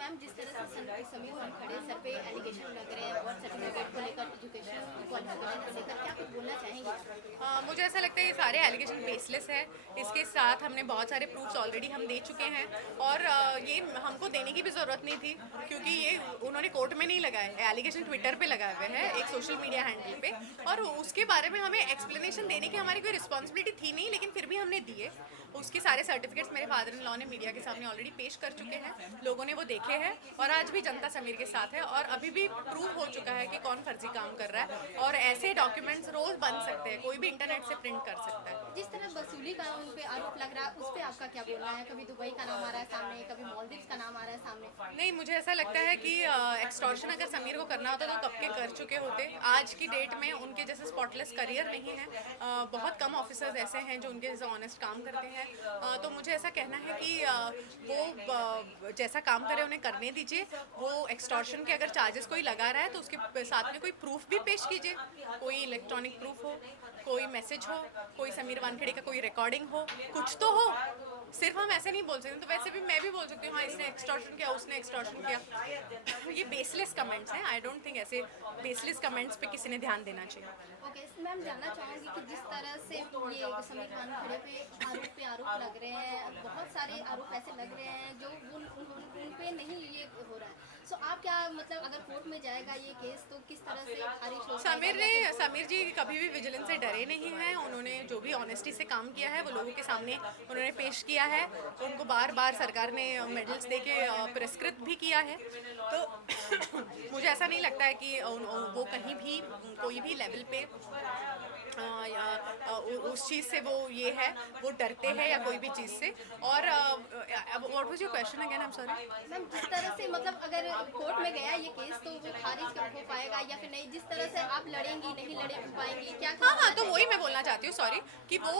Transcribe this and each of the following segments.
Ma'am, जिस तरह से समीर वानखेड़े सर पे एलिगेशन लग रहे हैं और सर्टिफिकेट को लेकर, एजुकेशन क्वालिफिकेशन को लेकर क्या कुछ बोलना चाहेंगे आप? मुझे ऐसा लगता है ये सारे एलिगेशन बेसलेस है। इसके साथ हमने बहुत सारे प्रूफ्स ऑलरेडी हम दे चुके हैं और ये हमको देने की भी ज़रूरत नहीं थी, क्योंकि ये उन्होंने कोर्ट में नहीं लगाए, एलिगेशन ट्विटर पे लगाए हुए हैं एक सोशल मीडिया हैंडल पे, और उसके बारे में हमें एक्सप्लेनेशन देने की हमारी कोई रिस्पॉन्सिबिलिटी थी नहीं, लेकिन फिर भी हमने दिए। उसके सारे सर्टिफिकेट्स मेरे फादर इन लॉ ने मीडिया के सामने ऑलरेडी पेश कर चुके हैं, लोगों ने वो देखे हैं, और आज भी जनता समीर के साथ है, और अभी भी प्रूव हो चुका है कि कौन फर्जी काम कर रहा है, और ऐसे डॉक्यूमेंट्स रोज बन सकते हैं, कोई भी इंटरनेट से प्रिंट कर सकता है। जिस तरह वसूली का उन पे आरोप लग रहा है, उस पे आपका क्या बोलना है? कभी दुबई का नाम आ रहा है सामने, कभी मालदीव्स का नाम आ रहा है सामने। नहीं, मुझे ऐसा लगता है कि एक्सटॉर्शन अगर समीर को करना होता तो कब के कर चुके होते। आज की डेट में उनके जैसे स्पॉटलेस करियर नहीं है, बहुत कम ऑफिसर्स ऐसे हैं जो उनके जैसे ऑनेस्ट काम करते हैं। तो मुझे ऐसा कहना है कि वो जैसा काम करे उन्हें करने दीजिए। वो एक्सटॉर्शन के अगर चार्जेस कोई लगा रहा है तो उसके साथ में कोई प्रूफ भी पेश कीजिए, कोई इलेक्ट्रॉनिक प्रूफ हो, कोई मैसेज हो, कोई समीर वानखेड़े का कोई रिकॉर्डिंग हो, कुछ तो हो। सिर्फ हम ऐसे नहीं बोल सकते। तो वैसे भी मैं भी बोल सकती हूँ हाँ इसने एक्सटॉर्शन किया, उसने एक्सटॉर्शन किया। ये बेसलेस कमेंट्स हैं। आई डोंट थिंक ऐसे बेसलेस कमेंट्स पे किसी ने ध्यान देना चाहिए। ओके मैम, जानना चाहूँगी कि जिस तरह से ये समीर वानखेड़े पे आरोप लग रहे हैं, बहुत सारे आरोप ऐसे लग रहे हैं जो उन पे नहीं ये हो रहा है। सो आप क्या मतलब, अगर कोर्ट में जाएगा ये केस तो किस तरह से खारिज हो जाएगा? समीर जी कभी भी विजिलेंस से डरे नहीं हैं। उन्होंने जो भी ऑनेस्टी से काम किया है वो लोगों के सामने उन्होंने पेश किया है। उनको बार बार सरकार ने मेडल्स दे के पुरस्कृत भी किया है। तो मुझे ऐसा नहीं लगता है कि वो कहीं भी कोई भी लेवल पे या उस चीज़ से वो ये है, वो डरते हैं या कोई भी चीज़ से। और what was your question again? I am sorry ma'am, जिस तरह से मतलब अगर कोर्ट में गया ये केस तो वो खारिज हो पाएगा या फिर नहीं? जिस तरह से आप लड़ेंगी, नहीं लड़े पाएंगी, क्या हाँ, तो वही मैं बोलना चाहती हूँ, सॉरी, कि वो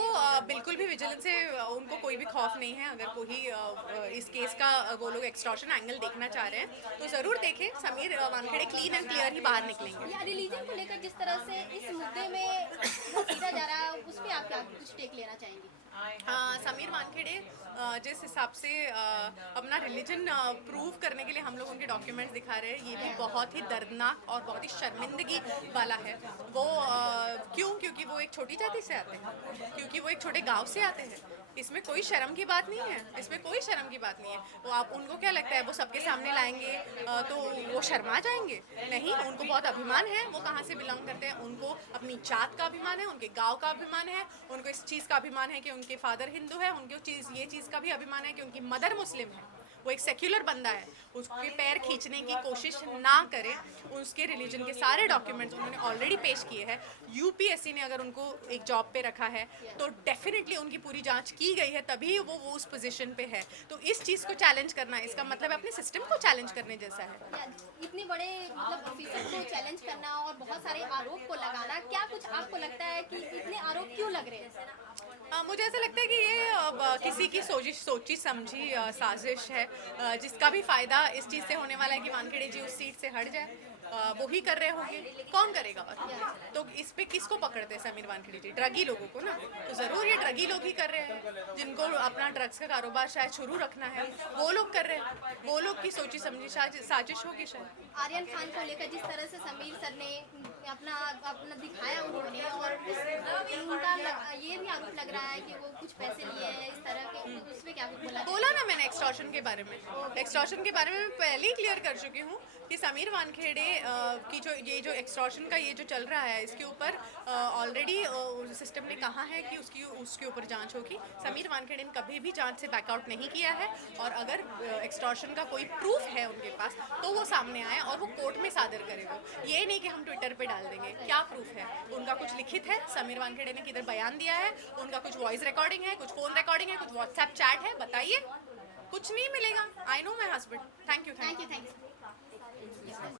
बिल्कुल भी विजिलेंस से उनको कोई भी खौफ नहीं है। अगर कोई इस केस का वो लोग एक्सटॉर्शन एंगल देखना चाह रहे हैं तो ज़रूर देखें। Sameer Wankhede clean and clear ही बाहर निकलेंगे। या रिलीजन को लेकर जिस तरह से इस मुद्दे में घसीटा जा रहा है, उस पर आप क्या कुछ टेक लेना चाहेंगी? समीर वानखेड़े जिस हिसाब से अपना रिलीजन प्रूव करने के लिए हम लोग उनके डॉक्यूमेंट्स दिखा रहे हैं, ये भी बहुत ही दर्दनाक और बहुत ही शर्मिंदगी वाला है। वो क्योंकि वो एक छोटी जाति से आते हैं, क्योंकि वो एक छोटे गांव से आते हैं। इसमें कोई शर्म की बात नहीं है, इसमें कोई शर्म की बात नहीं है। वो आप उनको क्या लगता है वो सबके सामने लाएंगे तो वो शर्मा जाएंगे? नहीं, उनको बहुत अभिमान है वो कहाँ से बिलोंग करते हैं। उनको अपनी जात का अभिमान है, उनके गांव का अभिमान है, उनको इस चीज़ का अभिमान है कि उनके फादर हिंदू है, उनको ये चीज़ का भी अभिमान है कि उनकी मदर मुस्लिम है। वो एक सेक्युलर बंदा है, उसके पैर खींचने की कोशिश ना करें। उसके रिलीजन के सारे डॉक्यूमेंट्स उन्होंने ऑलरेडी पेश किए हैं। यूपीएससी ने अगर उनको एक जॉब पे रखा है तो डेफिनेटली उनकी पूरी जांच की गई है, तभी वो उस पोजीशन पे है। तो इस चीज़ को चैलेंज करना, इसका मतलब अपने सिस्टम को चैलेंज करने जैसा है। इतने बड़े मतलब ऑफिसर को चैलेंज करना और बहुत सारे आरोप को लगाना, क्या कुछ आपको लगता है कि इतने आरोप क्यों लग रहे हैं? मुझे ऐसा लगता है कि ये किसी की सोची समझी साजिश है, जिसका भी फायदा इस चीज़ से होने वाला है कि वानखेड़े जी उस सीट से हट जाए। वो ही कर रहे होंगे, कौन करेगा और? तो इस पे किसको पकड़ते हैं समीर वानखेड़े जी? ड्रगी लोगों को ना। तो ज़रूर ये ड्रगी लोग ही कर रहे हैं, जिनको अपना ड्रग्स का कारोबार शायद शुरू रखना है, वो लोग कर रहे हैं। वो लोग की सोची समझी साजिश होगी शायद। आर्यन खान को लेकर जिस तरह से समीर सर ने अपना अपना दिखाया उन्होंने, और उनका ये भी आरोप लग रहा है कि वो कुछ पैसे लिए हैं इस तरह के, उस पर क्या कुछ बोला ना मैंने एक्सटॉर्शन के बारे में। एक्सटॉर्शन के बारे में मैं पहले ही क्लियर कर चुकी हूँ कि समीर वानखेड़े की जो एक्सटॉर्शन का ये जो चल रहा है, इसके ऊपर ऑलरेडी सिस्टम ने कहा है कि उसके ऊपर जांच होगी। समीर वानखेड़े ने कभी भी जांच से बैकआउट नहीं किया है, और अगर एक्सटॉर्शन का कोई प्रूफ है उनके पास तो वो सामने आए और वो कोर्ट में सादर करे। वो ये नहीं कि हम ट्विटर पे डाल देंगे। क्या प्रूफ है उनका? कुछ लिखित है? समीर वानखेड़े ने किधर बयान दिया है? उनका कुछ वॉइस रिकॉर्डिंग है, कुछ फोन रिकॉर्डिंग है, कुछ व्हाट्सएप चैट है? बताइए। कुछ नहीं मिलेगा। I know my husband. Thank you. Thank you.